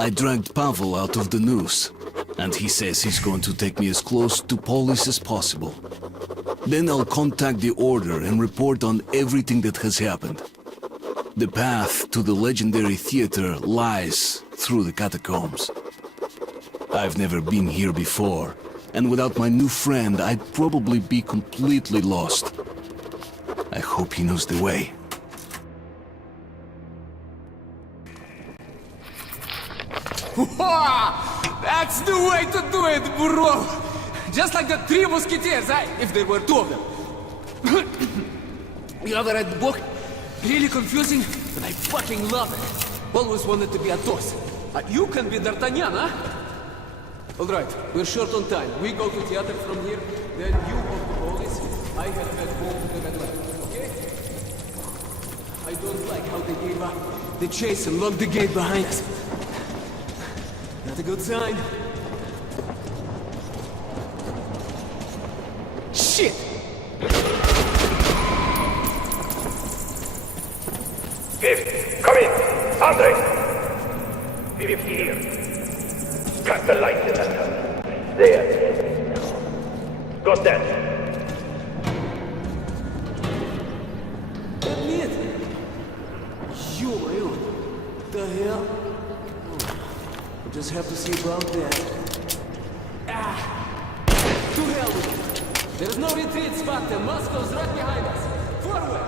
I dragged Pavel out of the noose, and he says he's going to take me as close to Polis as possible. Then I'll contact the Order and report on everything that has happened. The path to the legendary theater lies through the catacombs. I've never been here before, and without my new friend, I'd probably be completely lost. I hope he knows the way. That's the way to do it, bro! Just like the three musketeers, if there were two of them. You ever read the book? Really confusing, but I fucking love it. Always wanted to be Athos. You can be D'Artagnan, huh? Alright, we're short on time. We go to theater from here, then you go to Polis. I head back home to the Red Light, okay? I don't like how they gave up the chase and locked the gate behind us. Not a good sign. Shit! Fifth, come in! Andre! Fifth here. Cut the light in that tunnel. There. Got that? Admit. Ё-моё! The hell? We'll just have to see about that. To hell with it! There's no retreat spot there. Moscow's right behind us. Forward!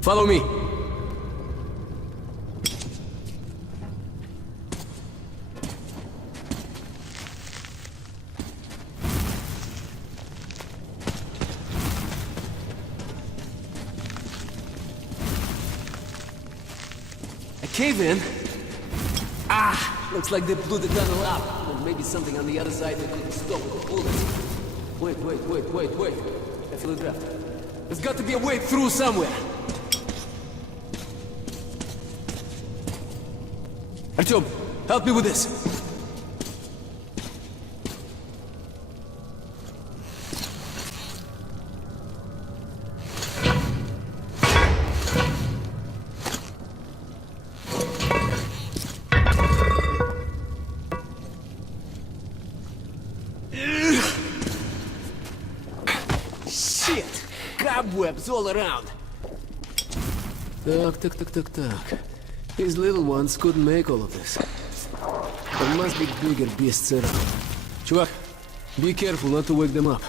Follow me. A cave in? Looks like they blew the tunnel up. Or maybe something on the other side that couldn't stop with the bullets. Wait. I feel a draft. There's got to be a way through somewhere. Artyom, help me with this. Shit! Cobwebs all around. Так. These little ones couldn't make all of this. There must be bigger beasts around. Чувак, be careful not to wake them up.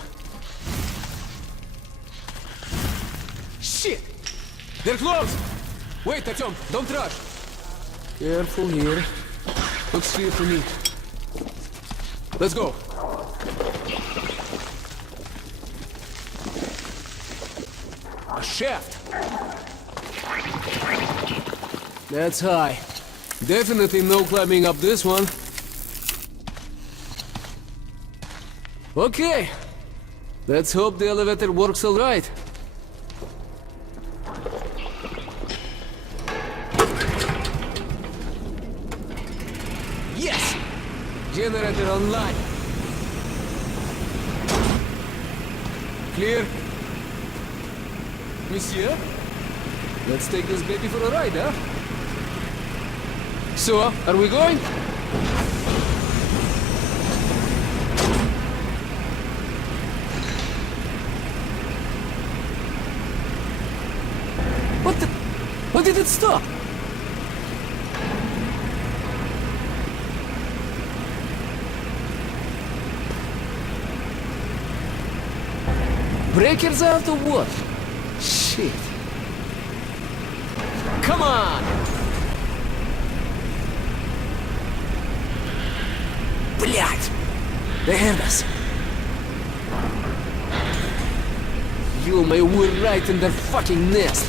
Shit! They're close! Wait, Artyom, don't rush. Careful here. Looks clear to me. Let's go. A shaft. That's high. Definitely no climbing up this one. Okay. Let's hope the elevator works all right. Yes! Generator online. Clear. Monsieur? Let's take this baby for a ride, huh? So, are we going? What did it stop? Breakers out or what? Shit. Come on! Блять! They heard us. You may we're right in their fucking nest.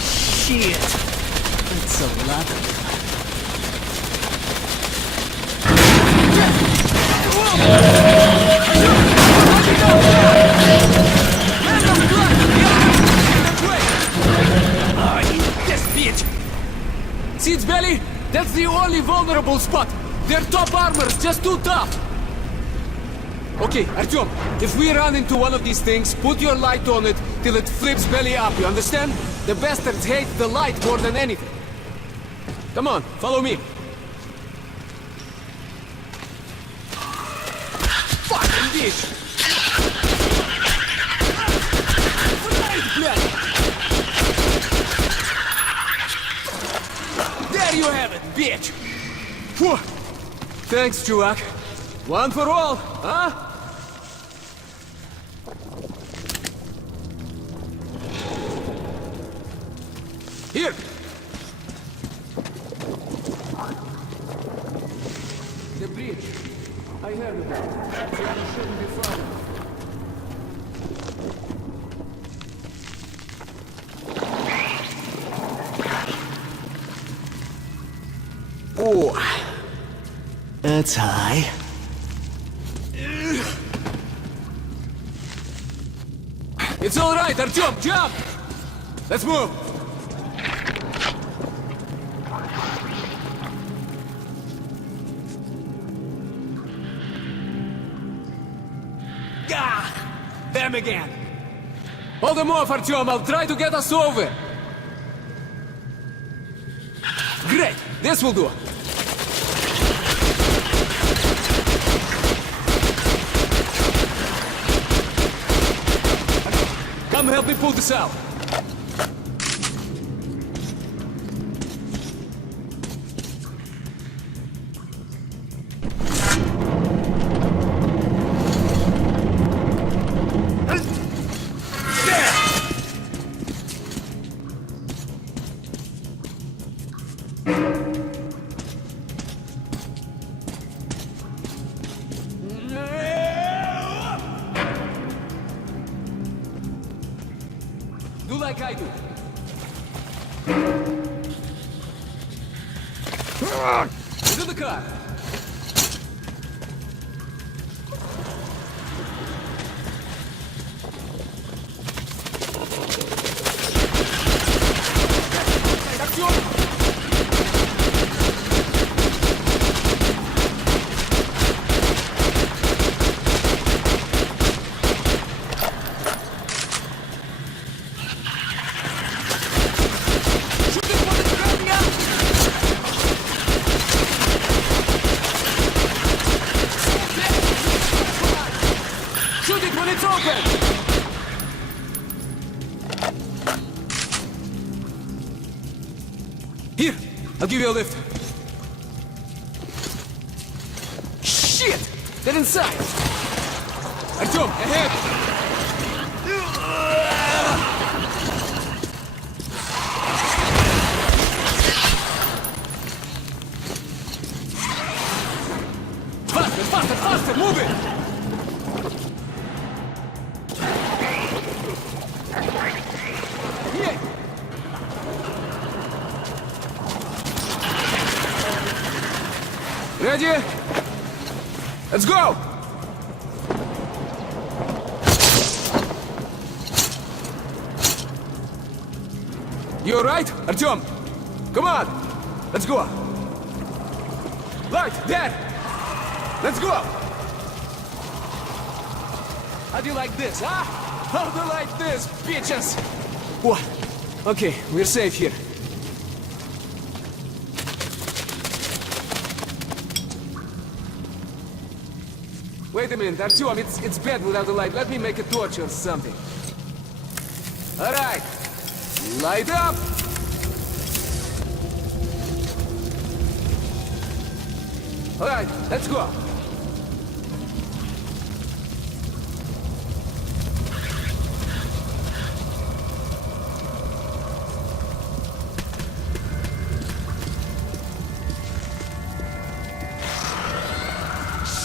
Shit! That's a lot of them. See its belly? That's the only vulnerable spot. Their top armor's just too tough. Okay, Artyom, if we run into one of these things, put your light on it till it flips belly up, you understand? The bastards hate the light more than anything. Come on, follow me. Fucking bitch! There you have it, bitch! Whew. Thanks, чувак. One for all, huh? Here! The bridge. I heard about it. You shouldn't be far. Oh, that's high. It's all right, Artyom, jump! Let's move! Ah! Them again! Hold them off, Artyom, I'll try to get us over! Great! This will do! Come help me pull this out! Do like I do. Into the car. Shoot it when it's open! Here, I'll give you a lift. Shit! They're inside! Artyom, ahead! Faster, faster, faster! Move it! Ready? Let's go! You alright, Artyom? Come on! Let's go! Light, there! Let's go! How do you like this, huh? How do you like this, bitches? What? Okay, we're safe here. Wait a minute, Artyom, it's bad without the light. Let me make a torch or something. All right, light up. All right, let's go.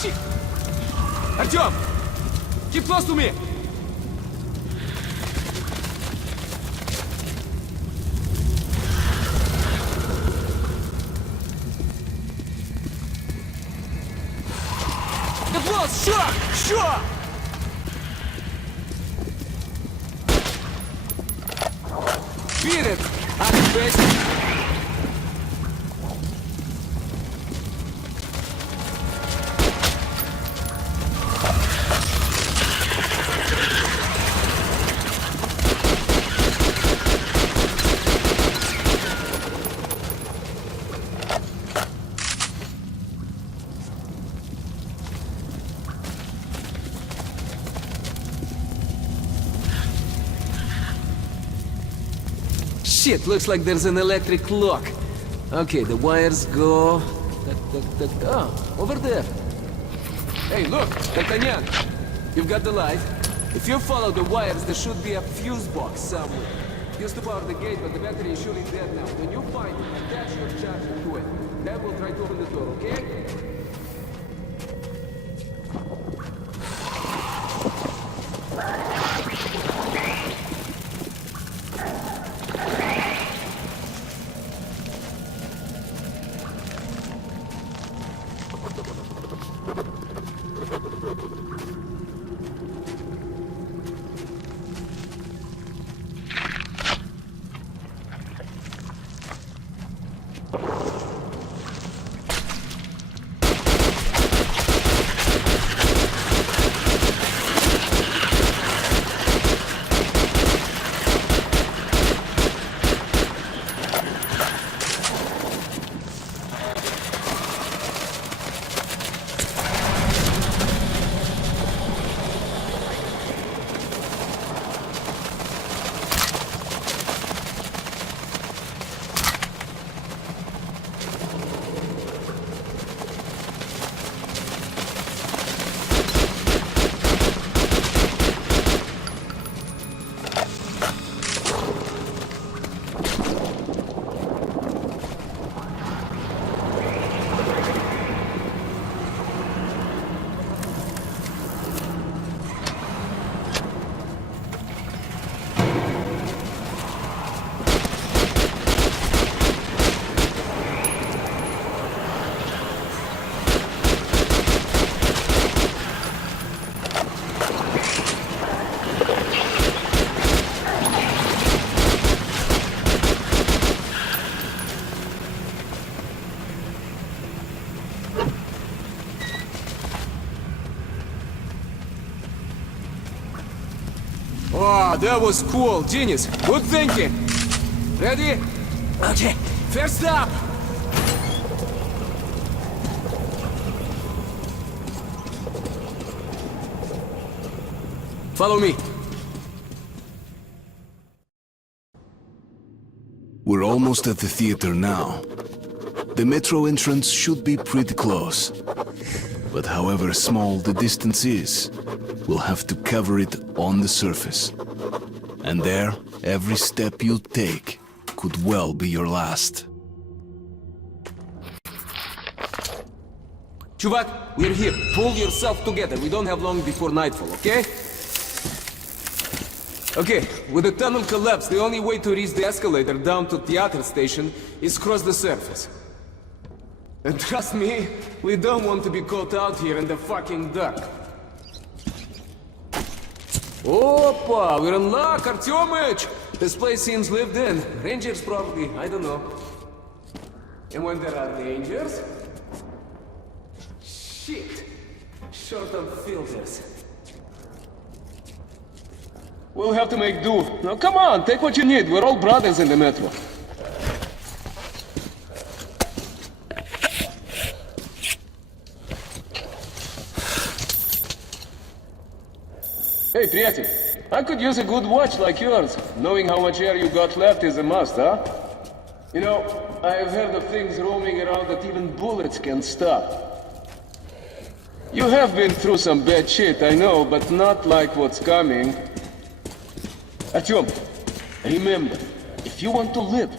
shit! Artyom! Keep close to me! Get close! Sure! Sure! Beat it! Activate! Shit, looks like there's an electric lock. Okay, the wires go... Oh, over there. Hey, look, D'Artagnan. You've got the light. If you follow the wires, there should be a fuse box somewhere. Used to power the gate, but the battery is surely dead now. When you find it, attach your charger to it. Then we'll try to open the door, okay? Oh, that was cool. Genius. Good thinking. Ready? Okay. First up. Follow me. We're almost at the theater now. The metro entrance should be pretty close. But however small the distance is, we'll have to cover it on the surface. And there, every step you take could well be your last. Chuvak, we're here. Pull yourself together. We don't have long before nightfall, okay? Okay, with the tunnel collapsed, the only way to reach the escalator down to theater station is cross the surface. And trust me, we don't want to be caught out here in the fucking dark. Опа, we're in luck, Artyomich! This place seems lived in. Rangers probably, I don't know. And when there are rangers... Shit! Short on filters. We'll have to make do. Now come on, take what you need. We're all brothers in the metro. Hey, приятель, I could use a good watch like yours. Knowing how much air you got left is a must, huh? You know, I've heard of things roaming around that even bullets can stop. You have been through some bad shit, I know, but not like what's coming. Artyom, remember, if you want to live,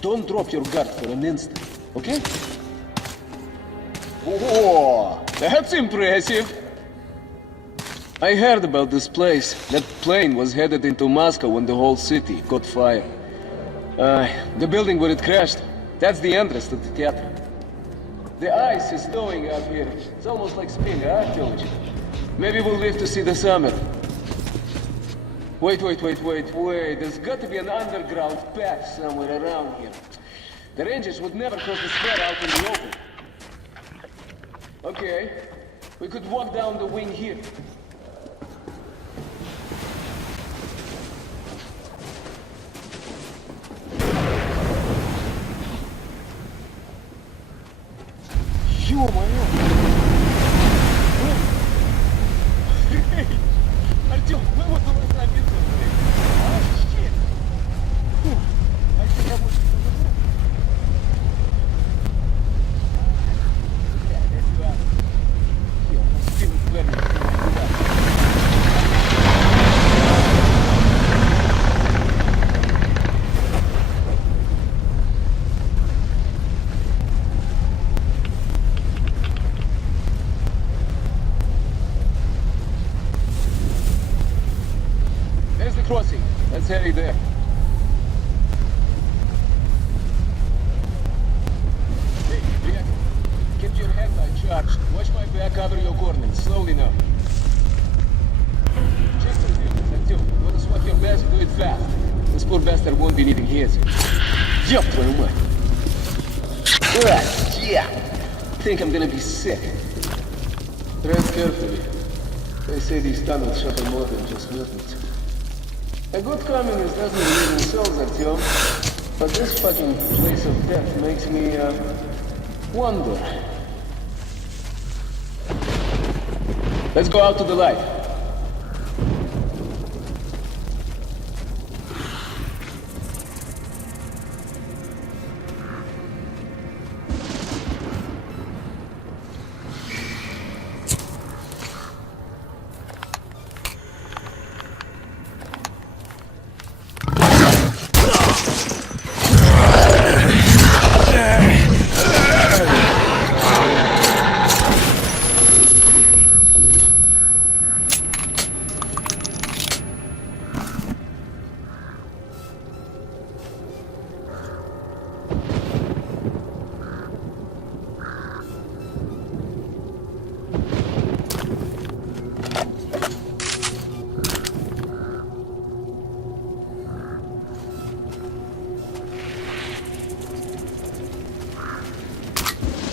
don't drop your guard for an instant, okay? Whoa, that's impressive. I heard about this place. That plane was headed into Moscow when the whole city caught fire. The building where it crashed, that's the entrance to the theater. The ice is thawing out here. It's almost like spring, huh, George? Maybe we'll live to see the summer. Wait. There's got to be an underground path somewhere around here. The Rangers would never cross the square out in the open. Okay, we could walk down the wing here. Ё-моё! Артём, вымоталась на бицу, блин. А, щит! Фух, а если я буду... There's the crossing. Let's head there. Hey, Jack. Keep your headlight charged. Watch my back, cover your coordinates. Slowly now. Check the vehicles, Артём. You wanna swap your best, do it fast. This poor bastard won't be needing his. Ёб твою мать. Yeah. Think I'm gonna be sick. Tread carefully. They say these tunnels shutter more than just movement. A good communist doesn't believe in souls, Артём. But this fucking place of death makes me, wonder. Let's go out to the light.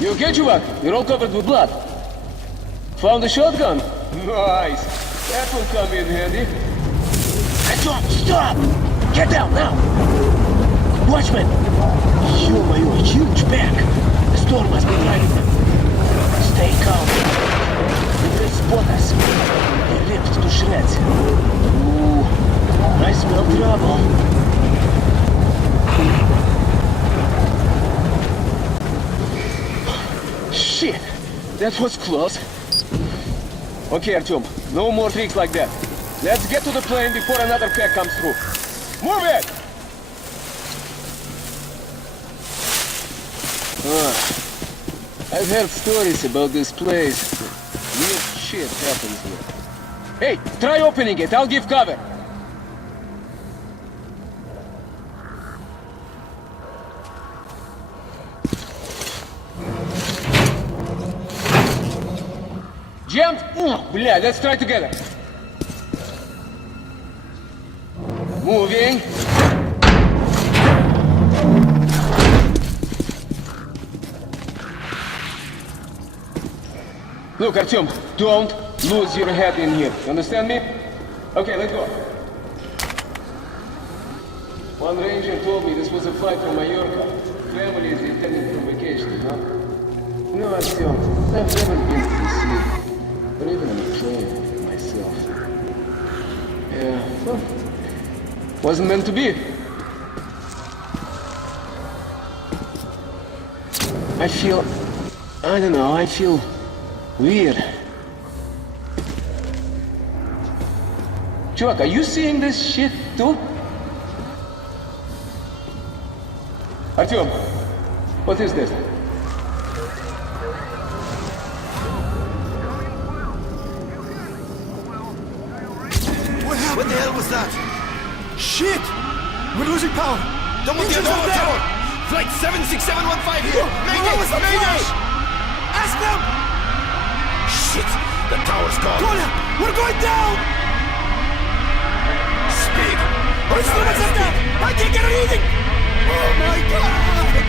You okay, чувак? You're all covered with blood. Found a shotgun? Nice. That will come in handy. Stop! Get down now! Watchman! Ё-моё, huge pack! The storm must be driving them. Stay calm. If they spot us, they ripped to shreds. Ooh, I smell trouble. Shit! That was close. Okay, Артём, no more tricks like that. Let's get to the plane before another pack comes through. Move it! I've heard stories about this place. Weird shit happens here. Hey, try opening it. I'll give cover. Jammed? Бля, let's try together. Moving. Look, Артём, don't lose your head in here. You understand me? Okay, let's go. One ranger told me this was a flight from Mallorca. Family is intending for vacation, huh? No, Артёm, I've never been to the sea. Or even on a plane myself. Yeah, well, wasn't meant to be. I don't know, I feel weird. Чувак, are you seeing this shit too? Артём, what is this? What the hell was that? Shit! We're losing power! Don't want the other tower! Flight 76715 here! Mayday! Mayday! Ask them! Shit! The tower's gone! Koля! We're going down! Speed! What's that? I can't get a reading! Oh my god!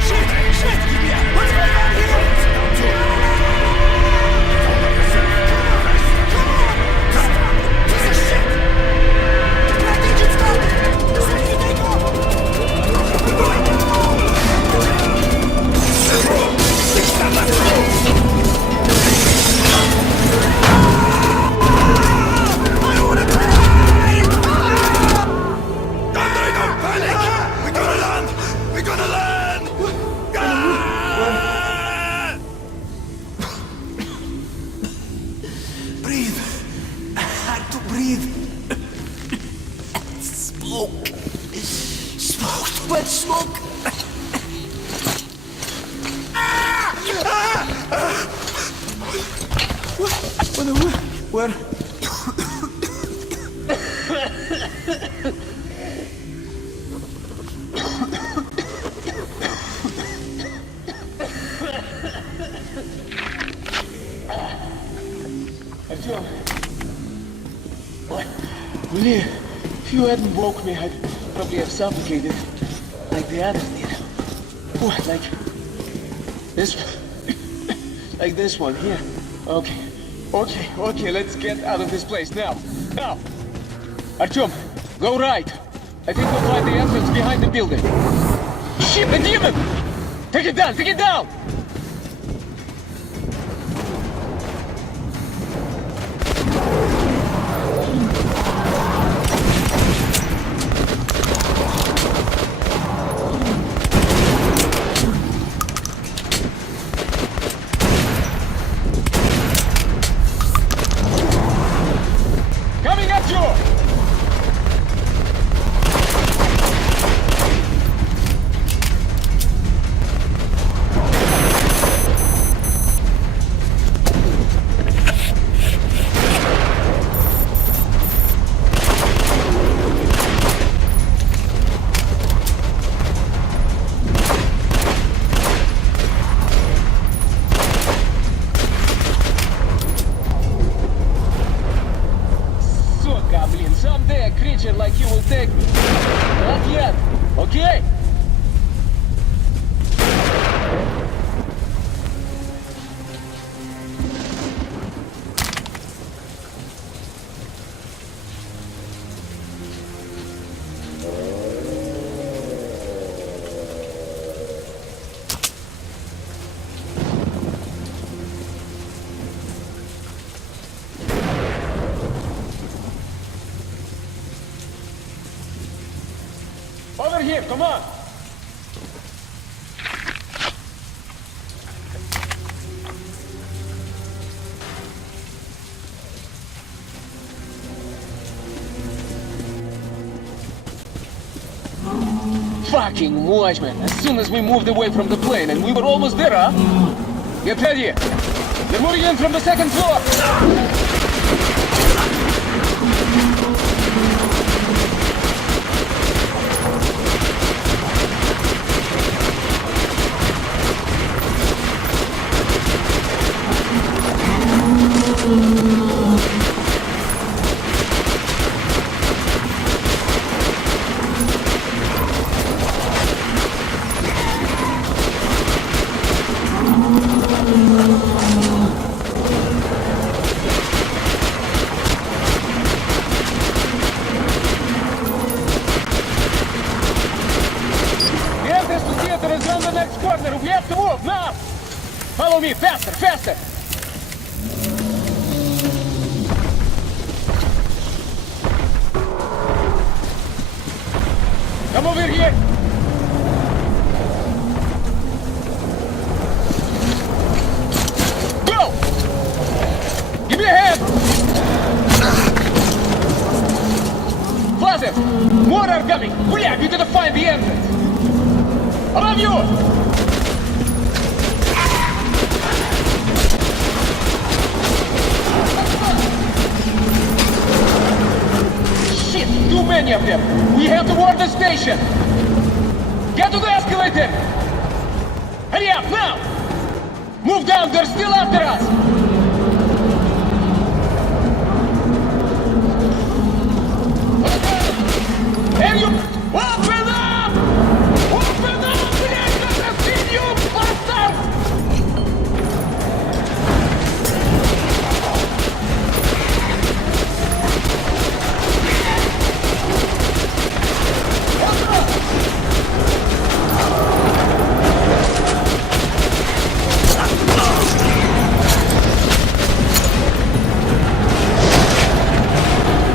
Shit! Shit! What's going on here? Where? Really, if you hadn't woke me, I'd probably have suffocated, like the others did. Oh, like this one. Like this one, here. Okay, let's get out of this place now. Now! Artyom, go right. I think we'll find the entrance behind the building. Shit, the demon! Take it down! Like you will take me. Not yet, okay? Over here, come on! Fucking watchman! As soon as we moved away from the plane and we were almost there, huh? Get ready! They're moving in from the second floor! Follow me, faster! Come over here! Go! Give me a hand! Father, more are coming! Bля, we gotta find the entrance! Above you! any of them. We have to ward the station. Get to the escalator. Hurry up, now! Move down, they're still after us. Hey, you... Open up! Open up! We ain't gonna see you, bastard!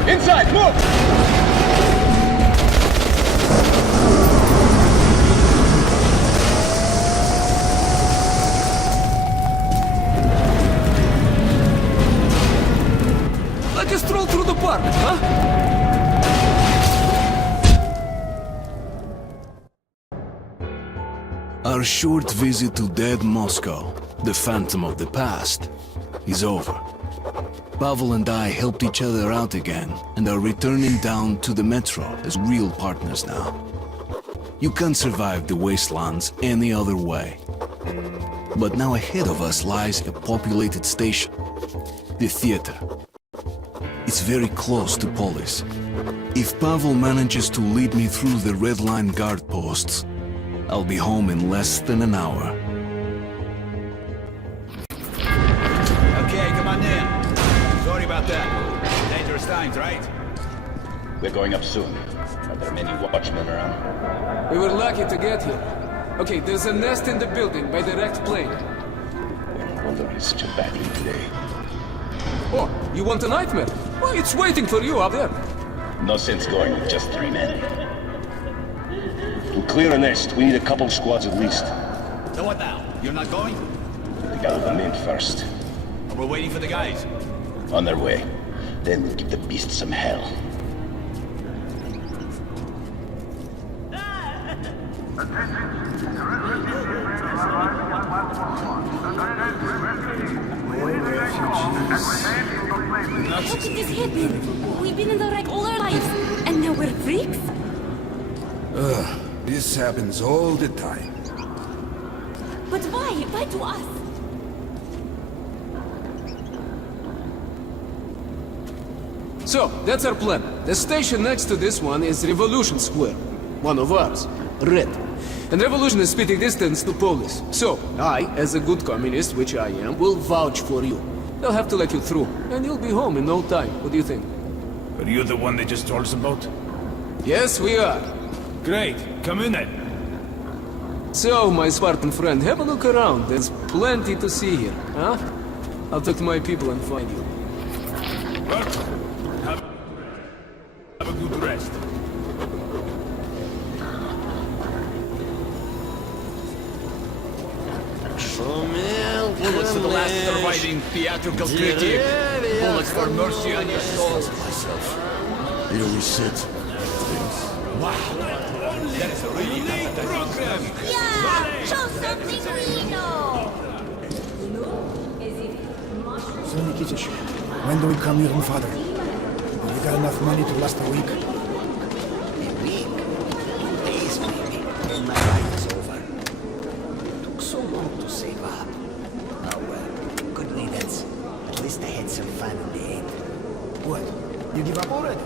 Inside, move! Like a stroll through the park, huh? Our short visit to dead Moscow, the phantom of the past, is over. Pavel and I helped each other out again and are returning down to the metro as real partners now. You can't survive the wastelands any other way. But now ahead of us lies a populated station, the theater. It's very close to Polis. If Pavel manages to lead me through the red line guard posts, I'll be home in less than an hour. Okay, come on in. Sorry about that. Dangerous times, right? We're going up soon. Are there many watchmen around? We were lucky to get here. Okay, there's a nest in the building by the wrecked plane. No wonder it's such a bad day today. Oh, you want a nightmare? Well, it's waiting for you up there. No sense going with just 3 men. To clear a nest, we need a couple squads at least. So what now? You're not going? We gather them in first. We're waiting for the guys. On their way. Then we'll give the beast some hell. How did this happen? We've been in the wreck all our lives, and now we're freaks? This happens all the time. But why? Why to us? So, that's our plan. The station next to this one is Revolution Square. One of ours. Red. And Revolution is spitting distance to Polis. So, I, as a good communist, which I am, will vouch for you. They'll have to let you through, and you'll be home in no time. What do you think? Are you the one they just told us about? Yes, we are. Great. Come in then. So, my Spartan friend, have a look around. There's plenty to see here, huh? I'll talk to my people and find you. Well, have a good rest. Bullets to the last surviving theatrical critic. Bullets for mercy on your souls. Here we sit. Wow. That is a really neat program. Yeah! Show something we know! So, Nikitish, when do we come here and father? Have we got enough money to last a week? A week? Days maybe. Then my life is over. It took so long to save up. Oh well, good riddance. At least I had some fun in the end. What? You give up already?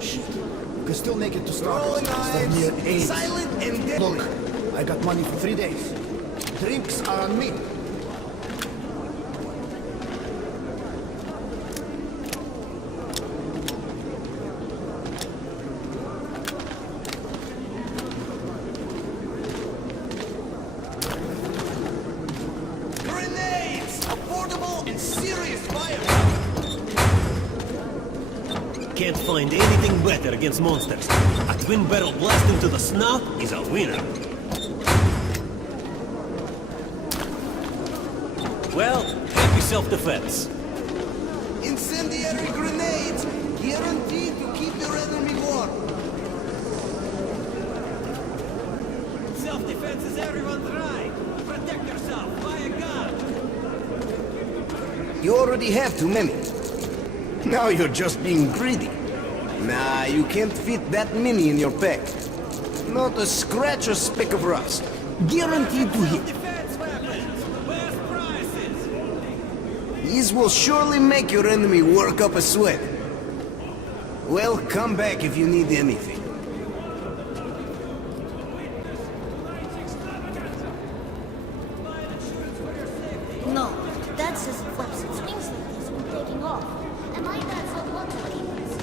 Shit. You can still make it to Starbucks. They're near 8. Silent and deadly. Look, I got money for 3 days. Drinks are on me. Grenades! Affordable and serious fire! Can't find anything better against monsters. A twin barrel blast into the snout is a winner. Well, happy self-defense. Incendiary grenades! Guaranteed to keep your enemy warm. Self-defense is everyone's right. Protect yourself. Buy a gun. You already have too many. Now you're just being greedy. Nah, you can't fit that many in your pack. Not a scratch or speck of rust. Guaranteed to hit. These will surely make your enemy work up a sweat. Well, come back if you need anything. No, that says flaps and swings like this when taking off. And my dad's not one to keep this.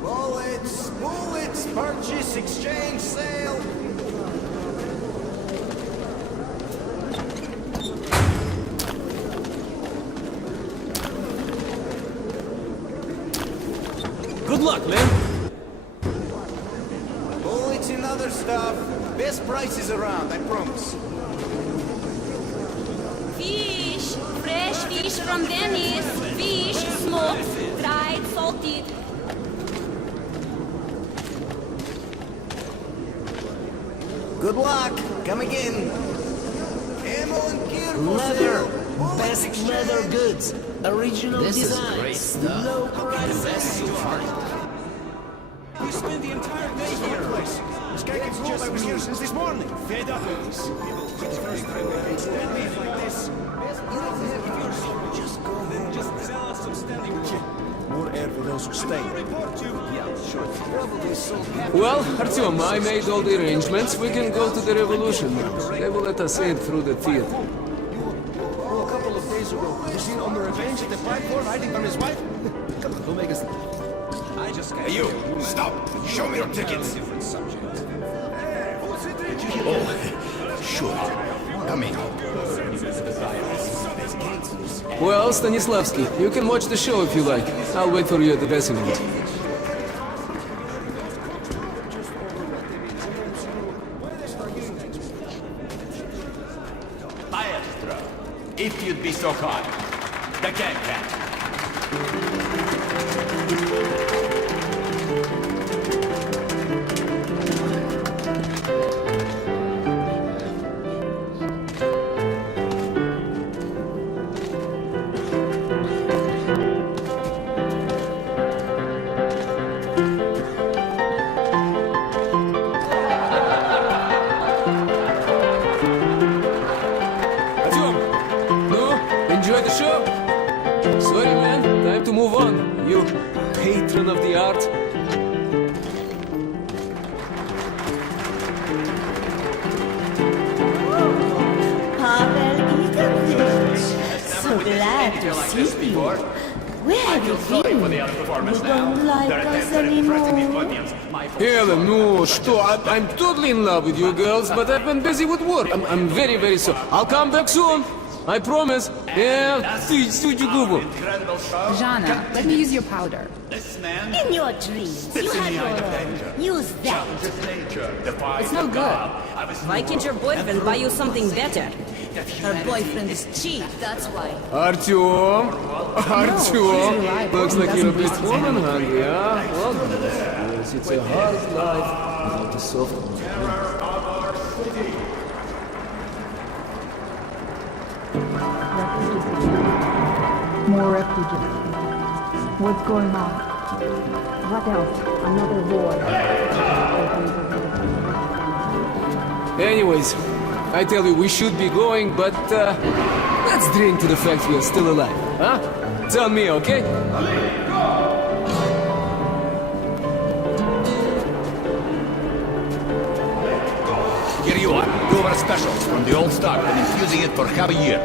Bullets! Bullets! Purchase, exchange, sale! Good luck, man. Bullets and other stuff. Best prices around, I promise. Fish! Fresh fish from Venice. Fish, smoked, dried, salted. Good luck. Come again. Ammo and gear for Leather. sale. Bullets Best exchange. leather goods. Original This is designs. great stuff. Low How can the prices. best so far? We spent the entire day here. This guy gets told I was here since this morning. Fed up with this. Just go then. Just sell us some standing. More air for those who stay. Yeah, sure. Probably so. Well, Artyom, I made all the arrangements. We can go to the Revolution now. They will let us in through the theater. Oh, a couple of days ago, you seen on the Revenge at the platform hiding from his wife? Come on, go make us. Hey, you! Stop! Show me your tickets! Oh, sure. Come in. Well, Stanislavski, you can watch the show if you like. I'll wait for you at the dressing room. Maestro, if you'd be so kind. The cat. Artyom, no? Enjoy the show? Sorry, man. Time to move on. You patron of the art. Pavel Igorevich, so glad to see you. Where have you been? You don't like us anymore? Helen, no, что? I'm totally in love with you girls, but I've been busy with work. I'm very, very sorry. I'll come back soon. I promise. Yeah, судью губу. Jana, let me use your powder. In your dreams, you have your own. Use that. It's no good. Why can't your boyfriend buy you something better? Her boyfriend is cheap, that's why. Artyom, looks like you're a bit woman hungry, huh? Well, yes, it's a hard life without a soft one. More refugees. What's going on? What else? Another war. Anyways, I tell you, we should be going, but let's drink to the fact we are still alive, huh? It's on me, okay? Here you are. Silver specials from the old stock and infusing it for half a year.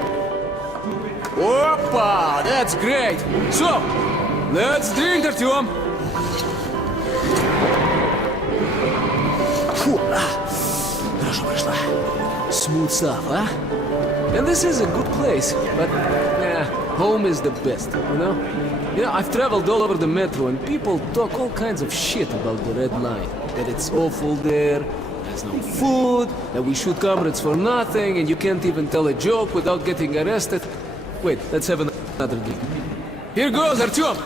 Опа! That's great! So, let's drink, Artyom! Хорошо прошла. Smooth stuff, huh? And this is a good place, but home is the best, you know? You know, I've traveled all over the metro and people talk all kinds of shit about the Red Line. That it's awful there, there's no food, that we shoot comrades for nothing, and you can't even tell a joke without getting arrested. Wait, let's have another drink. Here goes, Artyom!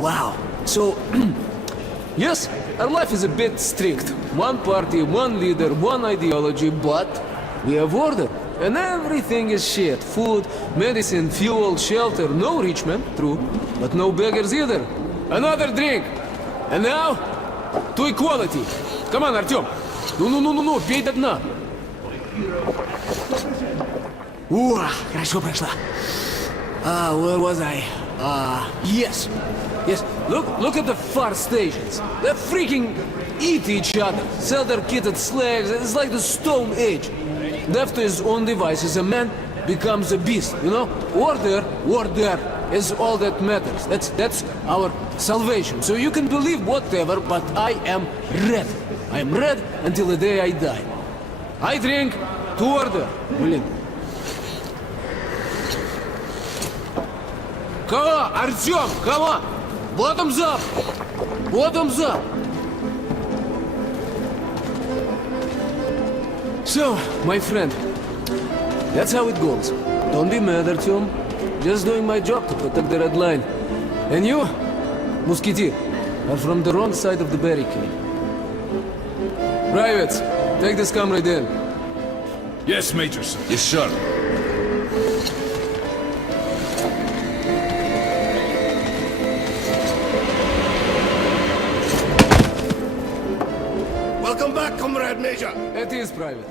Wow, so... yes, our life is a bit strict. One party, one leader, one ideology, but we have order. And everything is shit. Food, medicine, fuel, shelter. No rich men, true. But no beggars either. Another drink. And now, to equality. Come on, Artyom. Ну, пей до дна. Хорошо прошла. Where was I? Yes. Look at the far stations. They freaking eat each other, sell their kitted slaves. It's like the Stone Age. Left to his own devices, a man becomes a beast, you know? Order is all that matters. That's our salvation. So you can believe whatever, but I am red. I am red until the day I die. I drink to order. Блин. Come on, Artyom, come on! Bottoms up! Bottoms up! So, my friend, that's how it goes. Don't be mad, Artyom. Just doing my job to protect the red line. And you, Musketeer, are from the wrong side of the barricade. Privates, take this comrade in. Yes, Major. Yes, sir. Welcome back, Comrade Major. It is private.